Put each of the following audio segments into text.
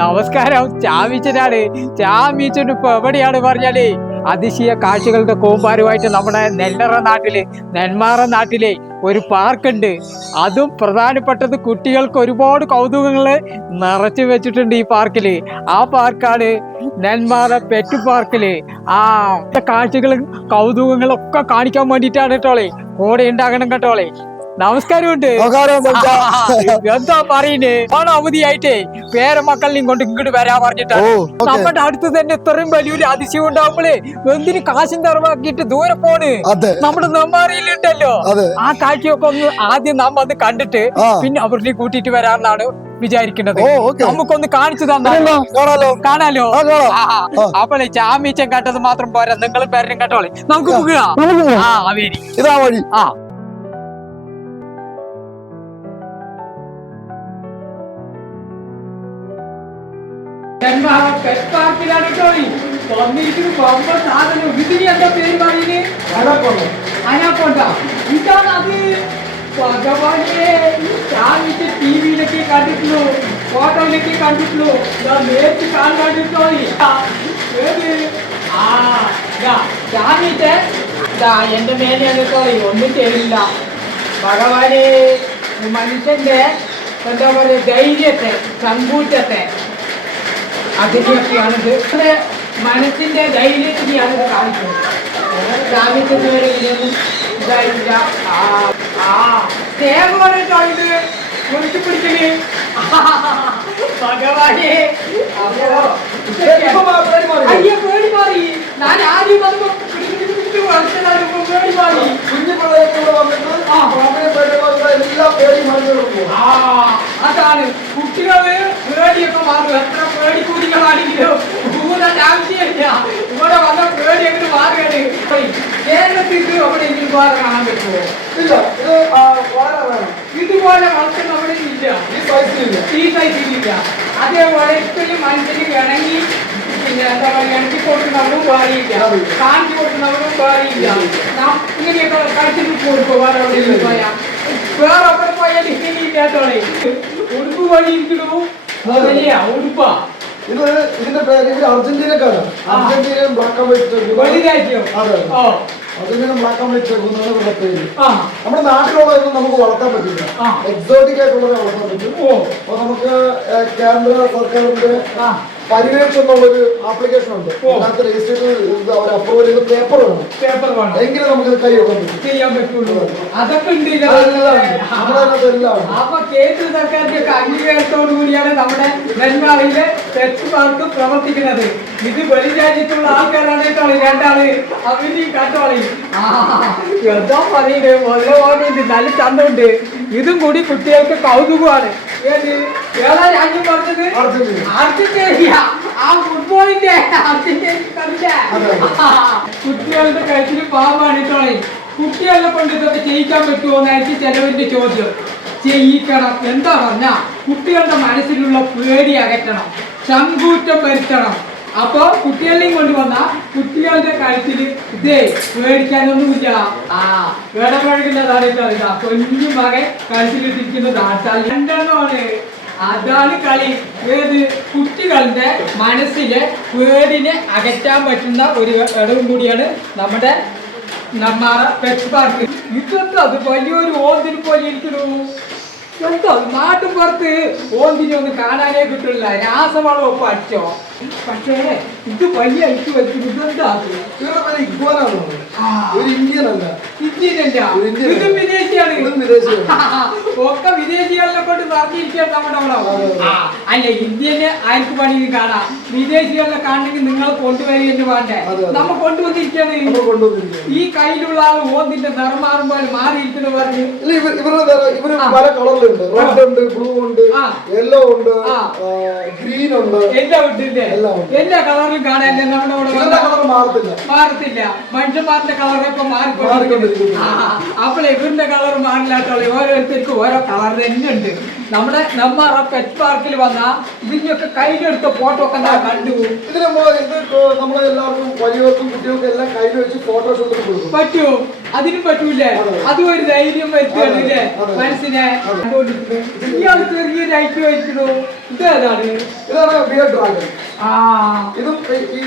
നമസ്കാരം. ചാമീച്ചനാണ്. ചാമീച്ചൻ ഇപ്പൊ എവിടെയാണ് പറഞ്ഞാലേ അതിശയ കാഴ്ചകളുടെ കൂമ്പാരമായിട്ട് നമ്മുടെ നെന്മാറ നാട്ടിലെ ഒരു പാർക്കുണ്ട്. അതും പ്രധാനപ്പെട്ടത് കുട്ടികൾക്ക് ഒരുപാട് കൗതുകങ്ങള് നിറച്ചു വെച്ചിട്ടുണ്ട് ഈ പാർക്കില്. ആ പാർക്കാണ് നെന്മാറ പെറ്റ് പാർക്കില്. ആ കാഴ്ചകളും കൗതുകങ്ങളും ഒക്കെ കാണിക്കാൻ വേണ്ടിയിട്ടാണ് കേട്ടോളെ കൂടെ ഉണ്ടാകണം കേട്ടോളെ. നമസ്കാരമുണ്ട്. എന്താ പറയുന്നേ? ഓണം അവധിയായിട്ടേ പേരമക്കളിനെയും കൊണ്ട് ഇങ്ങോട്ട് വരാൻ പറഞ്ഞിട്ടാണ്. നമ്മുടെ അടുത്ത് തന്നെ ഇത്രയും വലിയൊരു അതിശയം ഉണ്ടാവുമ്പോഴേ എന്തിന് കാശും തറവാക്കിയിട്ട് ദൂരെ പോണ്. നമ്മുടെ നെന്മാറയിലുണ്ടല്ലോ, ആ കാഴ്ചയൊക്കെ ഒന്ന് ആദ്യം നാം വന്ന് കണ്ടിട്ട് പിന്നെ അവരുടെ കൂട്ടിയിട്ട് വരാമെന്നാണ് വിചാരിക്കുന്നത്. നമുക്കൊന്ന് കാണിച്ചു തന്നാലോ? കാണാലോ. അപ്പോഴേ ചാമീച്ചൻ കണ്ടത് മാത്രം പോരാ, നിങ്ങളും പേരും കേട്ടോളെ. നമുക്ക് ഇതാ വഴി. ഇതിന് എന്താ പേര് പറയുന്നത്? അനാക്കൊണ്ട. ഇതാണ് അത്. ഭഗവാനെ, ചാമിച്ച് ടിവിയിലൊക്കെ കണ്ടിട്ടുള്ളൂ, ഫോട്ടോയിലൊക്കെ കണ്ടിട്ടുള്ളൂ, നേരിട്ട് കണ്ടിട്ടോ. ചാമിച്ച് എന്റെ മേലെ ഒന്നും ചെയ്യില്ല. ഭഗവാനെ, മനുഷ്യന്റെ എന്താ പറയുക, ധൈര്യത്തെ, ചങ്കൂറ്റത്തെ, അതിനെയൊക്കെയാണിത്. മനസ്സിന്റെ ധൈര്യത്തിനെയാണിത് കാണിക്കുന്നത്. ചാമിച്ചത് വരെ ഇതൊന്നും ഇതായില്ല. ഇത് കുറിച്ച് പിടിക്കല്. ഭഗവാനെ, അയ്യോ പേടി മാറി. ഞാൻ ആദ്യം വന്നപ്പോ പിടിച്ചു വളർത്തലാണ്, പേടി മാറി. അതാണ് കുട്ടികള് പേടിയൊക്കെ മാറും. എത്ര പേടി കുട്ടികളാണെങ്കിലും ആവശ്യമില്ല. ഇവിടെ വന്ന പേടി എങ്ങനെ മാറുകയാണ്. കേരളത്തിൽ എവിടെയെങ്കിലും വേറെ കാണാൻ പറ്റുമോ? ഇതുപോലെ വളർത്തുന്ന അവിടെ ഇല്ല, ഈ സൈസിലില്ല. അതേപോലെ ഇപ്പോഴും മനുഷ്യന് ഇണങ്ങി പിന്നെ എന്താ പറയുക, ഇണക്കി കൊടുക്കുന്നവരും വേറെയില്ല, കാണിച്ചു കൊടുക്കുന്നവരും വേറെയില്ല. ഇങ്ങനെയൊക്കെ കളിച്ചിട്ട് കൊടുക്കും. വേറെ എവിടെയെങ്കിലും പോയാൽ, വേറെ അവിടെ പോയാൽ ഇങ്ങനെ ഇല്ലാത്തോളെ ഉടുപ്പ് വഴി ഇരിക്കണു. വലിയ ഉടുപ്പാ. ഇതിന്റെ പേര് അർജന്റീനക്കാണ്. Argentina black and white. Argentina black and white എന്നാണ് ഇവരുടെ പേര്. നമ്മുടെ നാട്ടിലുള്ളതൊന്നും നമുക്ക് വളർത്താൻ പറ്റില്ല, എക്സോട്ടിക് ആയിട്ടുള്ളത് വളർത്താൻ പറ്റും. അപ്പൊ നമുക്ക് കേന്ദ്ര സർക്കാരിന്റെ പരിവേഷ് എന്നുള്ളൊരു ആപ്ലിക്കേഷൻ ഉണ്ട്. അതിനകത്ത് രജിസ്റ്റർ ചെയ്ത് അവർ അപ്രൂവൽ ചെയ്ത് പേപ്പർ വേണം, എങ്കിലും നമുക്ക് കൈ വെക്കാൻ പറ്റുള്ളൂ. അതൊക്കെ അപ്പൊ കേന്ദ്ര സർക്കാരിന്റെ അംഗീകാരത്തോടു കൂടിയാണ് നമ്മുടെ നെന്മാറയിലെ പെറ്റ് പാർക്ക് പ്രവർത്തിക്കുന്നത്. ഇത് വെളിരാജ്യത്തുള്ള ആൾക്കാരാണ് കേട്ടോളി. രണ്ടാള് അവര് കണ്ടോളി. എന്താ പറയുന്നത്, നല്ല ചന്തമുണ്ട്. ഇതും കൂടി കുട്ടികൾക്ക് കൗതുകമാണ്. ഏതാ രാജ്യം പറഞ്ഞത്? അർജന്റീന. ആ ഫുട്ബോളിന്റെ കുട്ടികളുടെ കഴുത്തിൽ പാമ്പാണ് കേട്ടോളി. കുട്ടികളെ കൊണ്ട് ഇതൊക്കെ ചെയ്യിക്കാൻ പറ്റുമോ എന്നായിരിക്കും ചിലവരുടെ ചോദ്യം. ചെയ്യിക്കണം. എന്താ പറഞ്ഞ കുട്ടികളുടെ മനസ്സിലുള്ള പേടി അകറ്റണം, ചങ്കൂറ്റം വരുത്തണം. അപ്പൊ കുട്ടികളെയും കൊണ്ടുവന്ന കുട്ടികളുടെ കഴുത്തിൽ ഇതേ പേടിക്കാനൊന്നുമില്ല. ഇടപഴകുന്നതാണ്. കുഞ്ഞു മകൻ കഴുത്തിലിട്ടിരിക്കുന്നതാണ്. രണ്ടെണ്ണമാണ്. അതാണ് കളി. ഏത് കുട്ടികളുടെ മനസ്സിലെ പേടിനെ അകറ്റാൻ പറ്റുന്ന ഒരു ഇടവും കൂടിയാണ് നമ്മുടെ നെന്മാറ പെറ്റ് പാർക്ക്. ഇതെന്താ അത് വലിയൊരു ഓന്തിന് പോലെ ഇരിക്കുന്നു. എന്താ നാട്ടും പുറത്ത് ഓന്തിനെ ഒന്നും കാണാനേ കിട്ടില്ല. രാസവളം ഒപ്പം അടിച്ചോ. പക്ഷേ ഇത് വലിയ അടിച്ചു വെച്ചിട്ട് ഇതെന്താ ഇതും വിദേശിയാണ്. ഒക്കെ വിദേശികളെ കൊണ്ട് പറഞ്ഞിരിക്കുകയാണ് നമ്മുടെ അവിടെ. അല്ല, ഇന്ത്യന് ആർക്ക് പണി കാണാം, വിദേശികളെ കാണണമെങ്കിൽ നിങ്ങൾ കൊണ്ടുവരികയെന്ന് വേണ്ടേ? നമ്മ കൊണ്ടുവന്നിരിക്കാണ്. ഈ കയ്യിലുള്ള ആൾ ഓന്തിന്റെ നിറം മാറുമ്പോൾ മാറിയിരിക്കുന്നു പറഞ്ഞു. പല കളറിലുണ്ട്, റെഡ് ഉണ്ട്, ബ്ലൂ ഉണ്ട്, യെല്ലോ ഉണ്ട്, ഗ്രീൻ ഉണ്ട്. എല്ലാം ഉണ്ട്. എല്ലാ കളറിലും കാണാൻ നമ്മുടെ മാറത്തില്ല. മനുഷ്യന്മാരുടെ കളർ ഇപ്പൊ മാറിക്കൊണ്ടിരിക്കുന്നു. അപ്പോൾ ഇവരുടെ കളർ മാറില്ലാത്തോളെ ഓരോരുത്തർക്കും ഓരോ കളർ തന്നെ ഉണ്ട്. നമ്മുടെ നെന്മാറ പെറ്റ് പാർക്കിൽ വന്ന ഇതിന്റെയൊക്കെ കയ്യിലെടുത്ത ഫോട്ടോ ഒക്കെ ഞാൻ കണ്ടു. നമ്മളെല്ലാവർക്കും വലിയവർക്കും കുട്ടികൾക്കും എല്ലാം കയ്യിൽ വെച്ച് ഫോട്ടോഷൂട്ട് പറ്റൂ. അതിനും പറ്റൂലേ? അതും ഒരു ധൈര്യം വരുത്തുകയാണല്ലേ മനസ്സിനെ. ഇയാൾ ചെറിയൊരു ഐക്യം വഹിക്കണു. ഇതേതാണ്? ഇതാണ് ബിയർ ഡ്രാഗൺ. ആ ഇതും ഈ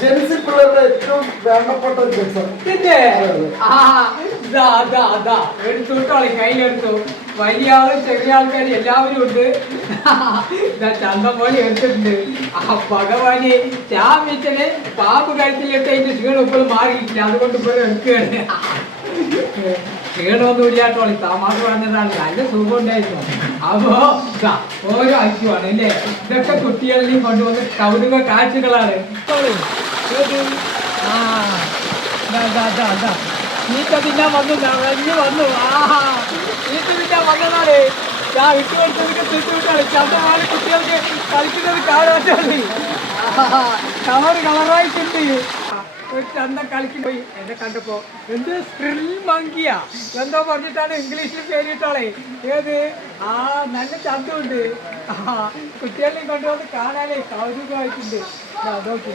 ജെൻസി പിള്ളേരുടെ ഏറ്റവും വേണ്ടപ്പെട്ട ഒരു ജെൻസാണ്. പിന്നെ എടുത്തോളി, കയ്യിലെടുത്തു. വലിയ ആളും ചെറിയ ആൾക്കാരും എല്ലാവരും ഉണ്ട്. ചന്തം പോലെ എടുത്തിട്ടുണ്ട്. ഭഗവാനെ ചാമിച്ചനെ പാമ്പ് കഴുത്തിലിട്ട് അതിന്റെ ക്ഷീണം ഇപ്പോഴും മാറിയിട്ടില്ല. അതുകൊണ്ട് ഇപ്പോഴും എടുക്കുകയാണ്. ക്ഷീണമൊന്നും ഇല്ലാത്തോളി, തമാശ പറഞ്ഞതാണ്. നല്ല സുഖം ഉണ്ടായിരുന്നു. അപ്പോ ഓരോ ഐക്യമാണ് അല്ലേ? ഇതൊക്കെ കുട്ടികളെയും കൊണ്ടുവന്ന് കൗതുക കാഴ്ചകളാണ്. ഈറ്റ പിന്നെ വന്നു, നിറഞ്ഞു വന്നു. ഈറ്റ പിന്നെ വന്നതാണ്. ഞാൻ വിട്ടുകൊടുത്തതൊക്കെ തിരിച്ചുവിട്ടാണ്. ചന്തമാണ് കുട്ടികൾക്ക് കളിക്കുന്നത് കാണാൻ. കളറായിട്ടുണ്ട്. ഒരു ചന്ത കളിക്ക് പോയി. എന്നെ കണ്ടപ്പോ എന്ത് സ്ക്രിൽ മങ്കിയാ എന്തോ പറഞ്ഞിട്ടാണ് ഇംഗ്ലീഷിൽ പേരിട്ടാളെ. ഏത് നല്ല ചന്തമുണ്ട്. കുട്ടികളെയും കൊണ്ടുവന്ന് കാണാനേ കൗതുകമായിട്ടുണ്ട്. നോക്കി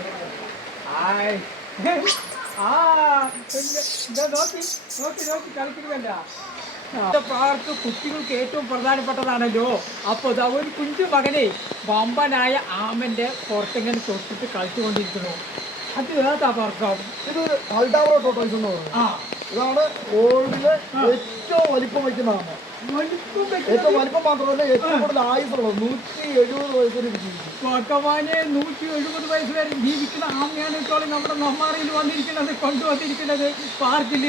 നോക്കി നോക്കി നോക്കി കളിക്കുന്നില്ല. പാർക്ക് കുട്ടികൾക്ക് ഏറ്റവും പ്രധാനപ്പെട്ടതാണല്ലോ. അപ്പോൾ ഒരു കുഞ്ഞു മകനെ വമ്പനായ ആമന്റെ പുറത്തെങ്ങനെ തൊട്ടിട്ട് കളിച്ചുകൊണ്ടിരിക്കുന്നു. അത് ഏതാ പാർക്കം? ഇത് അൾഡാവോ ടോട്ടോയ്സ് എന്ന് പറയുന്നത്. ഇതാണ് വേൾഡിലെ ഏറ്റവും വലിപ്പം വയ്ക്കുന്ന ആമ. ഏറ്റവും വലിപ്പം മാത്രമല്ല ഏറ്റവും കൂടുതൽ ആയുസുള്ളത്. 170 വയസ്സ് വരെ ജീവിക്കും. ഭഗവാനെ 170 വയസ്സ് വരെ ജീവിക്കുന്ന ആമയാണ് ഇപ്പോൾ നമ്മുടെ നെന്മാറയിൽ വന്നിരിക്കുന്നത്, കൊണ്ടുവന്നിരിക്കുന്നത് പാർക്കിൽ.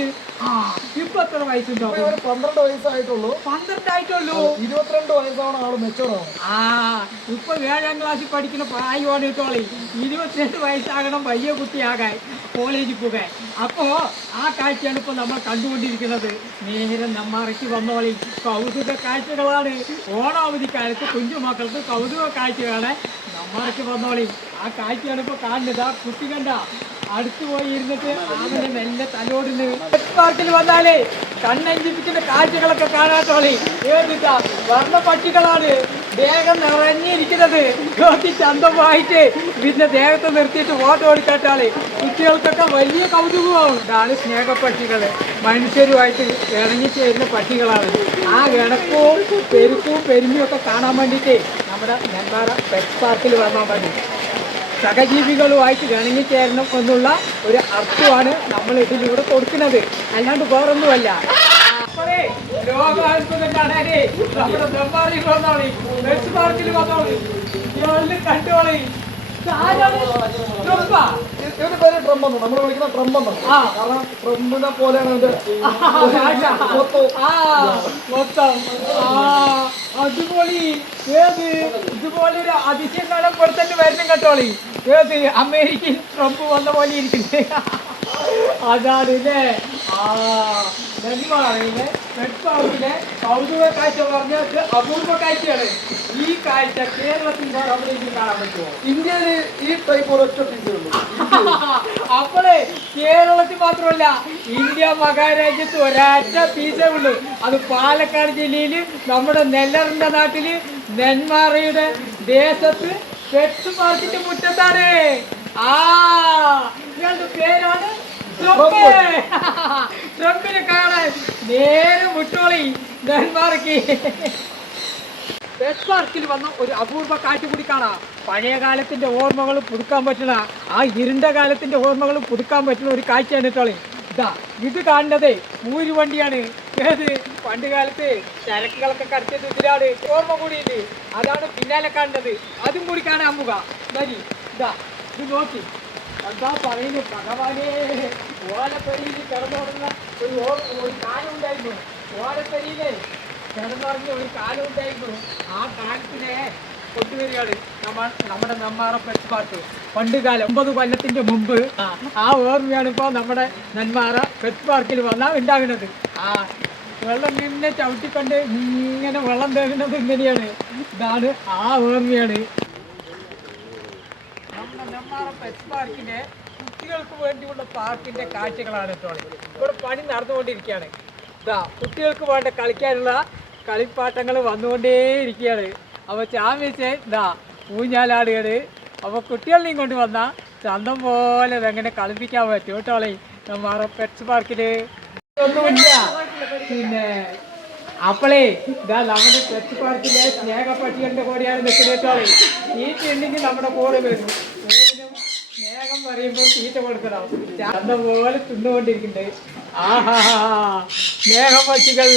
ഇപ്പൊ എത്ര വയസ്സുണ്ടോ? 12 വയസ്സായിട്ടുള്ളൂ. 12 ആയിട്ടുള്ളൂ. 22 വയസ്സാണ് ആള് മെച്ചോറാണ്. ഇപ്പൊ 7ാം ക്ലാസ്സിൽ പഠിക്കുന്ന പ്രായമാണ് കേട്ടോളി. 22 വയസ്സാകണം വലിയ കുട്ടിയാകാൻ, കോളേജിൽ പോകാൻ. അപ്പോ ആ കാഴ്ചയാണ് ഇപ്പൊ നമ്മൾ കണ്ടുകൊണ്ടിരിക്കുന്നത്. നേരം നെന്മാറയ്ക്ക് വന്നോളി. കൗതുക കാഴ്ചകളാണ്. ഓണാവധിക്കാലത്ത് കുഞ്ഞുമക്കൾക്ക് കൗതുക കാഴ്ചയാണ്. നെന്മാറയ്ക്ക് വന്നോളി. ആ കാഴ്ചയാണ് ഇപ്പൊ കാണുന്നത്. ആ കുട്ടി കണ്ട അടുത്ത് പോയി ഇരുന്നിട്ട് ആമനെ മെല്ലെ തലോടുന്നു. പാർക്കിൽ വന്നാലേ കണ്ണഞ്ചിപ്പിക്കുന്ന കാഴ്ചകളൊക്കെ കാണാത്തോളി. ഏതിട്ടാ വർണ്ണ പക്ഷികളാണ് ദേഹം നിറഞ്ഞിരിക്കുന്നത്. നോക്കി ചന്തമായിട്ട് പിന്നെ ദേഹത്ത് നിർത്തിയിട്ട് ഫോട്ടോ എടുക്കാട്ടാളെ. കുട്ടികൾക്കൊക്കെ വലിയ കൗതുകമാവും. ഇതാണ് സ്നേഹപ്പക്ഷികൾ. മനുഷ്യരുമായിട്ട് ഇണങ്ങിച്ചേരുന്ന പക്ഷികളാണ്. ആ ഇണക്കവും പെരുക്കവും പെരുമിയും ഒക്കെ കാണാൻ വേണ്ടിയിട്ട് നമ്മുടെ നെന്മാറ പെറ്റ് പാർക്കിൽ വന്നാൽ മതി. സഹജീവികളുമായിട്ട് ഇണങ്ങിച്ചേരണം എന്നുള്ള ഒരു അർത്ഥമാണ് നമ്മൾ ഇതിലൂടെ കൊടുക്കുന്നത്. അല്ലാണ്ട് വേറൊന്നുമല്ല. ലോകാത്ഭുതം കാണാനേ നമ്മുടെ നെന്മാറയിൽ വന്നോളി, പെറ്റ് പാർക്കിൽ വന്നോളി, കണ്ടോളി. ഇവരുടെ പേര് ട്രംപ് എന്നാണ്. നമ്മൾ വിളിക്കുന്ന ട്രംപ് എന്നാണ്. കാരണം ട്രംപിനെ പോലെയാണ് മൊത്തം. അതുപോലെ ഏത് ഇതുപോലൊരു അതിശയകാലം പുറത്തന്നെ വരുന്ന കേട്ടോളി. ഏത് അമേരിക്കയിൽ ട്രംപ് വന്ന പോലെ ഇരിക്കുന്നത്. അതാണ് ഇല്ലേ നെന്മാറയിലെ പെറ്റ് പാർക്കിലെ കൗതുക കാഴ്ച പറഞ്ഞത് അപൂർവ കാഴ്ചയാണ്. ഈ കാഴ്ച കേരളത്തിൽ അവിടെ കാണാൻ പറ്റുമോ? ഇന്ത്യയിൽ ഈ ടൈപ്പ് ഒരൊറ്റ പീസേ ഉള്ളൂ. അപ്പോളേ കേരളത്തിൽ മാത്രമല്ല ഇന്ത്യ മഹാരാജ്യത്ത് ഒരൊറ്റ പീസേ ഉള്ളൂ. അത് പാലക്കാട് ജില്ലയിൽ നമ്മുടെ നെല്ലറിന്റെ നാട്ടില് നെന്മാറയുടെ ദേശത്ത് പെറ്റ് പാർക്കിന്റെ മുറ്റത്താണ്. ഇയാളുടെ പേരാണ് ട്രംപിനെ കാണാൻ നേരെ മുട്ടോളി നെന്മാറയ്ക്ക്. പെറ്റ് പാർക്കിൽ വന്ന ഒരു അപൂർവ കാഴ്ച കൂടി കാണാം. പഴയ കാലത്തിന്റെ ഓർമ്മകൾ പുതുക്കാൻ പറ്റുന്ന, ആ ഇരുണ്ട കാലത്തിന്റെ ഓർമ്മകൾ പുതുക്കാൻ പറ്റുന്ന ഒരു കാഴ്ചയാണ് കേട്ടോളി. ഇത് കാണുന്നത് ഊരുവണ്ടിയാണ്. ഏത് പണ്ട് കാലത്ത് ചരക്കുകളൊക്കെ കടത്തിയത് ഇതിലാണ്. ഓർമ്മ കൂടിയിട്ട് അതാണ് പിന്നാലെ കാണുന്നത്. അതും കൂടി കാണാൻ പോക. ഇത് നോക്കി എന്താ പറയുന്നു ഭഗവാനേ. ഓലപ്പരിയിൽ കിടന്നുറങ്ങുന്ന ഒരു കാലം ഉണ്ടായിരുന്നു. ഓലപ്പരിയിലെ കിടന്നുറങ്ങിയ ഒരു കാലം ഉണ്ടായിരുന്നു. ആ കാലത്തിനെ കൊണ്ടുവരികയാണ് നമ്മുടെ നെന്മാറ പെറ്റ് പാർക്ക്. പണ്ട് കാലം 9 കൊല്ലത്തിന്റെ മുമ്പ് ആ ഓർമ്മയാണ് ഇപ്പോൾ നമ്മുടെ നെന്മാറ പെറ്റ് പാർക്കിൽ വന്നാൽ ഉണ്ടാകുന്നത്. വെള്ളം ഇങ്ങനെ ചവിട്ടിക്കൊണ്ട് ഇങ്ങനെ വെള്ളം തേകുന്നത് ഇങ്ങനെയാണ്. ഇതാണ് ആ ഓർമ്മയാണ്. നമ്മുടെ നെന്മാറ പെറ്റ് പാർക്കിന്റെ കുട്ടികൾക്ക് വേണ്ടിയുള്ള പാർക്കിന്റെ കാഴ്ചകളാണ് ഇപ്പോൾ ഇവിടെ പണി നടന്നുകൊണ്ടിരിക്കുകയാണ്. കുട്ടികൾക്ക് വേണ്ട കളിക്കാനുള്ള കളിപ്പാട്ടങ്ങൾ വന്നുകൊണ്ടേയിരിക്കുകയാണ്. അപ്പോൾ ചാമ്പിച്ച് ഊഞ്ഞാലാടുകയാണ്. അപ്പോൾ കുട്ടികളെയും കൊണ്ട് വന്നാൽ ചന്തം പോലെ ഇതെങ്ങനെ കളിപ്പിക്കാൻ പറ്റും കേട്ടോളെ നെന്മാറ പെറ്റ് പാർക്കിൽ. ഒന്നുമില്ല. പിന്നെ അപ്പളേ ഇതാ നമ്മുടെ തെച്ച് പാർക്കിലെ സ്നേഹപ്പട്ടികളുടെ കൂടെയാണ് നിൽക്കുന്നത്. തീറ്റ ഉണ്ടെങ്കിൽ നമ്മുടെ കൂടെ വരും. സ്നേഹം പറയുമ്പോൾ തീറ്റ കൊടുക്കണം. ചന്ത പോലെ തിന്നുകൊണ്ടിരിക്കുന്നുണ്ട്. ആഹാ സ്നേഹപ്പട്ടികൾ.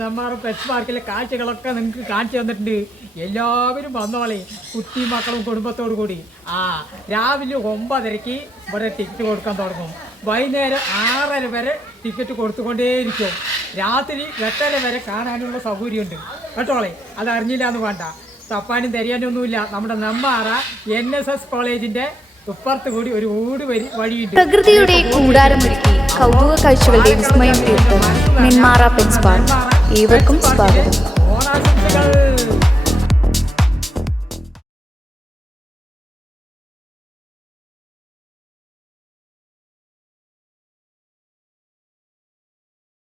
നെന്മാറ പെറ്റ് പാർക്കിലെ കാഴ്ചകളൊക്കെ നിങ്ങൾക്ക് കാണിച്ചു തന്നിട്ടുണ്ട്. എല്ലാവരും വന്നോളെ, കുട്ടി മക്കളും കുടുംബത്തോടു കൂടി. രാവിലെ 9:30 ഇവിടെ ടിക്കറ്റ് കൊടുക്കാൻ തുടങ്ങും. വൈകുന്നേരം 6:30 വരെ ടിക്കറ്റ് കൊടുത്തുകൊണ്ടേയിരിക്കും. രാത്രി 8:30 വരെ കാണാനുള്ള സൗകര്യമുണ്ട് കേട്ടോളെ. അത് അറിഞ്ഞില്ല എന്ന് വേണ്ട, തപ്പാനും തരിയാനൊന്നുമില്ല. നമ്മുടെ നെന്മാറ NSS കോളേജിന്റെ ഇപ്പുറത്ത് കൂടി ഒരു വഴിയുണ്ട്. പ്രകൃതിയുടെ കൂടാരമൊരുക്കി കൗതുക കാഴ്ചകളുടെ വിസ്മയം തീർത്ത് നെന്മാറ പെറ്റ്സ് പാർക്ക്. ഏവർക്കും സ്വാഗതം. ഓണാശംസകൾ.